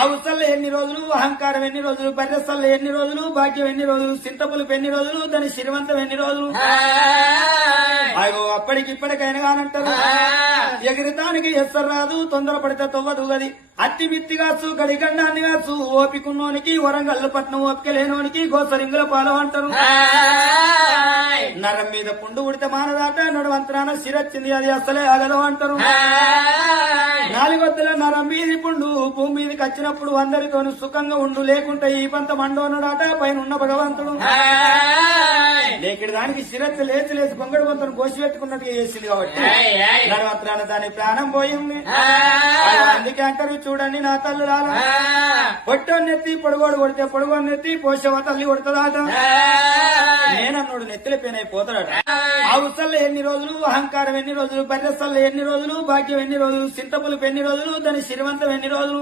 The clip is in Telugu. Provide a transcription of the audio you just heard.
ఆవుసల్ల ఎన్ని రోజులు అహంకారం ఎన్ని రోజులు బర్రెసల్ల ఎన్ని రోజులు భాగ్యం ఎన్ని రోజులు సింతపులుపు ఎన్ని రోజులు దాని శిరవంతం ఎన్ని రోజులు? అయ్యో అప్పటికి ఇప్పటికైనా కానంటారు. ఎగిరితానికి ఎස්සరు రాదు తొందరపడితే తొవ్వదు గది. అత్తి మిత్తి కాసు గడిగండాన్ని కాసు ఓపికున్నోనికి వరంగల్ పట్నం ఓపిక లేనోనికి గోసరింగుల పాలు అంటారు. నరం మీద పుండు ఉడితే మానదాట నడువంతరాన సిరొచ్చింది అది అసలే ఆగదు అంటారు. నాలుగొద్దుల నరం మీది పుండు భూమి మీదకి వచ్చినప్పుడు అందరితోనూ సుఖంగా ఉండు. లేకుంటే ఈ పంత మండోనుడాట పైన ఉన్న భగవంతుడు లేకిడి దానికి శిరస్సు లేచి లేచి కొంగడు వంతను కోసి పెట్టుకున్నట్టుగా చేసింది కాబట్టి నడవంతరాన దాని ప్రాణం పోయింది. అందుకే అంటారు చూడండి నా తల్లు రాలా. పొట్టోని నెత్తి పొడుగోడు కొడితే పొడుగోడు నెత్తి పోషవ తల్లి కొడుతుందాట. నేనన్నోడు నెత్తిల పేనై పోతాడట ఆవుసల్ల ఎన్ని రోజులు అహంకారం ఎన్ని రోజులు బర్రెసల్ల ఎన్ని రోజులు భాగ్యం ఎన్ని రోజులు సింతపులుపు ఎన్ని రోజులు దాని శిరవంతం ఎన్ని రోజులు?